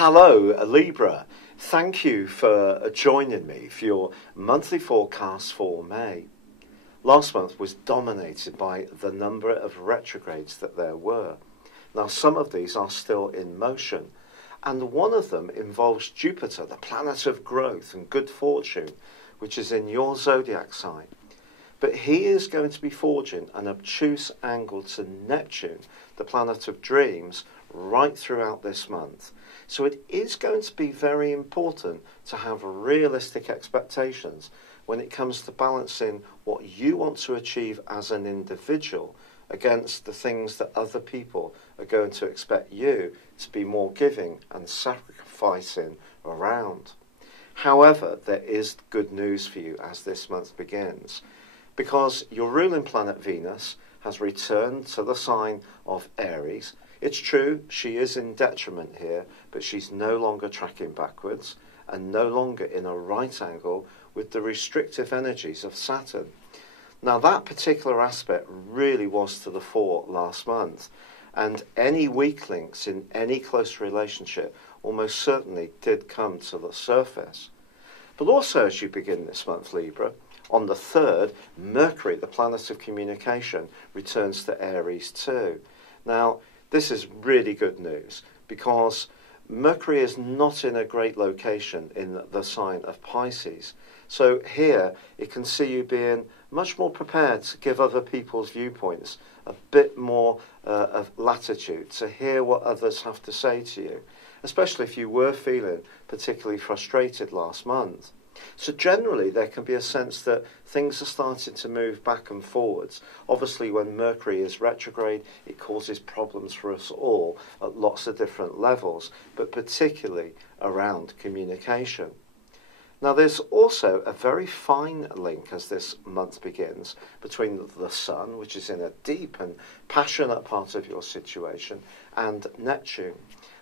Hello, Libra. Thank you for joining me for your monthly forecast for May. Last month was dominated by the number of retrogrades that there were. Now, some of these are still in motion, and one of them involves Jupiter, the planet of growth and good fortune, which is in your zodiac sign. But he is going to be forging an obtuse angle to Neptune, the planet of dreams, right throughout this month. So it is going to be very important to have realistic expectations when it comes to balancing what you want to achieve as an individual against the things that other people are going to expect you to be more giving and sacrificing around. However, there is good news for you as this month begins, because your ruling planet Venus has returned to the sign of Aries. It's true, she is in detriment here, but she's no longer tracking backwards and no longer in a right angle with the restrictive energies of Saturn. Now, that particular aspect really was to the fore last month, and any weak links in any close relationship almost certainly did come to the surface. But also, as you begin this month, Libra, on the 3rd, Mercury, the planet of communication, returns to Aries too. Now, this is really good news because Mercury is not in a great location in the sign of Pisces. So here it can see you being much more prepared to give other people's viewpoints a bit more of latitude, to hear what others have to say to you, especially if you were feeling particularly frustrated last month. So generally there can be a sense that things are starting to move back and forwards. Obviously when Mercury is retrograde, it causes problems for us all at lots of different levels, but particularly around communication. Now there's also a very fine link as this month begins between the Sun, which is in a deep and passionate part of your situation, and Neptune.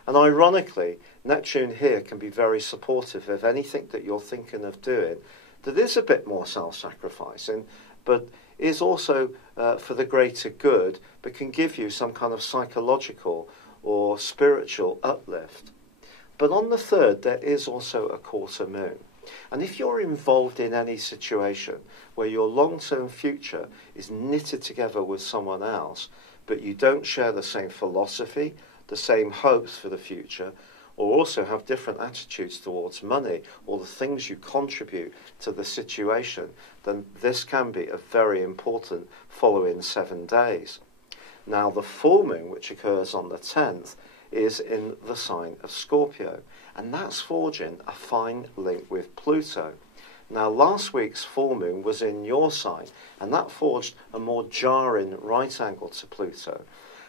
And ironically, Neptune here can be very supportive of anything that you're thinking of doing that is a bit more self-sacrificing, but is also for the greater good, but can give you some kind of psychological or spiritual uplift. But on the 3rd, there is also a quarter moon. And if you're involved in any situation where your long-term future is knitted together with someone else, but you don't share the same philosophy, the same hopes for the future, or also have different attitudes towards money or the things you contribute to the situation, then this can be a very important following 7 days. Now, the full moon, which occurs on the 10th, is in the sign of Scorpio, and that's forging a fine link with Pluto. Now, last week's full moon was in your sign, and that forged a more jarring right angle to Pluto.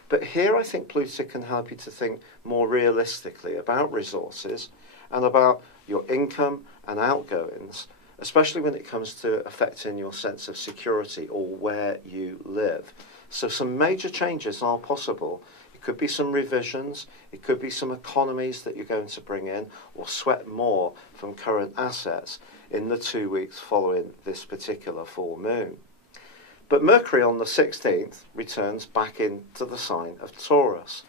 But here I think Pluto can help you to think more realistically about resources and about your income and outgoings, especially when it comes to affecting your sense of security or where you live. So some major changes are possible. It could be some revisions, it could be some economies that you're going to bring in or sweat more from current assets in the 2 weeks following this particular full moon. But Mercury on the 16th returns back into the sign of Taurus.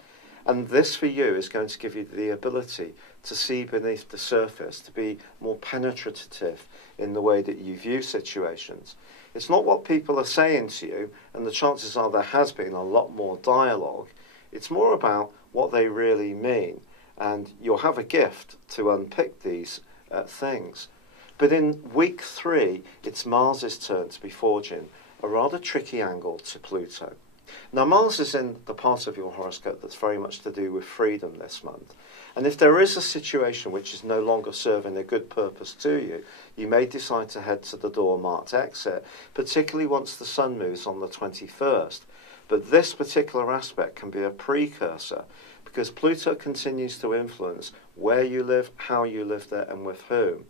And this for you is going to give you the ability to see beneath the surface, to be more penetrative in the way that you view situations. It's not what people are saying to you, and the chances are there has been a lot more dialogue. It's more about what they really mean. And you'll have a gift to unpick these things. But in week 3, it's Mars' turn to be forging a rather tricky angle to Pluto. Now, Mars is in the part of your horoscope that's very much to do with freedom this month. And if there is a situation which is no longer serving a good purpose to you, you may decide to head to the door marked exit, particularly once the Sun moves on the 21st. But this particular aspect can be a precursor, because Pluto continues to influence where you live, how you live there, and with whom.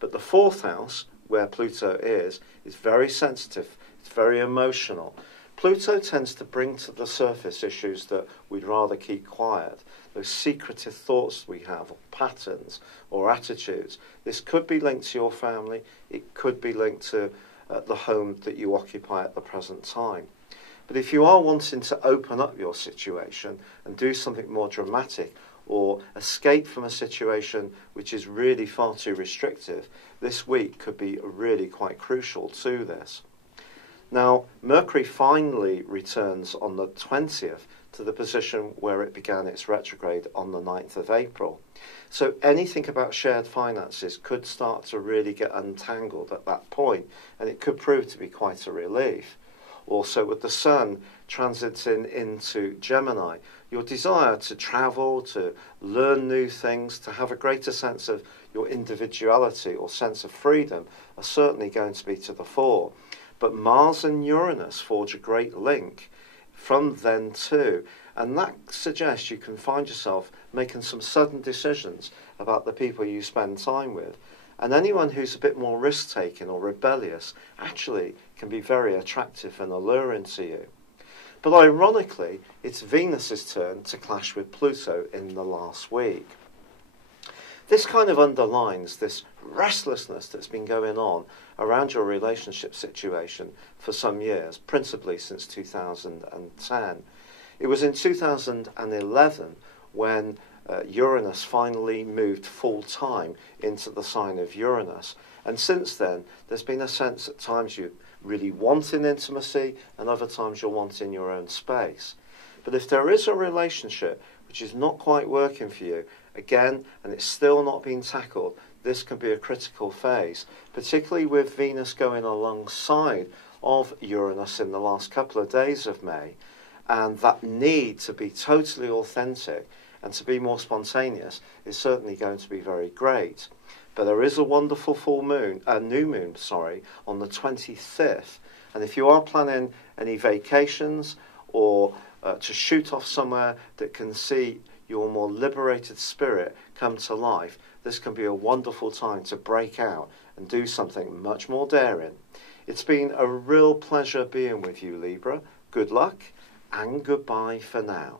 But the 4th house, where Pluto is very sensitive. It's very emotional. Pluto tends to bring to the surface issues that we'd rather keep quiet, those secretive thoughts we have, or patterns, or attitudes. This could be linked to your family. It could be linked to the home that you occupy at the present time. But if you are wanting to open up your situation and do something more dramatic, or escape from a situation which is really far too restrictive, this week could be really quite crucial to this. Now, Mercury finally returns on the 20th to the position where it began its retrograde on the 9th of April. So anything about shared finances could start to really get untangled at that point, and it could prove to be quite a relief. Also, with the Sun transiting into Gemini, your desire to travel, to learn new things, to have a greater sense of your individuality or sense of freedom are certainly going to be to the fore. But Mars and Uranus forge a great link from then too, and that suggests you can find yourself making some sudden decisions about the people you spend time with. And anyone who's a bit more risk-taking or rebellious actually can be very attractive and alluring to you. But ironically, it's Venus's turn to clash with Pluto in the last week. This kind of underlines this restlessness that's been going on around your relationship situation for some years, principally since 2010. It was in 2011 when Uranus finally moved full-time into the sign of Uranus. And since then, there's been a sense at times you really wanting intimacy and other times you're wanting your own space. But if there is a relationship which is not quite working for you, again, and it's still not being tackled, this can be a critical phase, particularly with Venus going alongside of Uranus in the last couple of days of May, and that need to be totally authentic and to be more spontaneous is certainly going to be very great. But there is a wonderful new moon, on the 25th. And if you are planning any vacations or to shoot off somewhere that can see your more liberated spirit come to life, this can be a wonderful time to break out and do something much more daring. It's been a real pleasure being with you, Libra. Good luck and goodbye for now.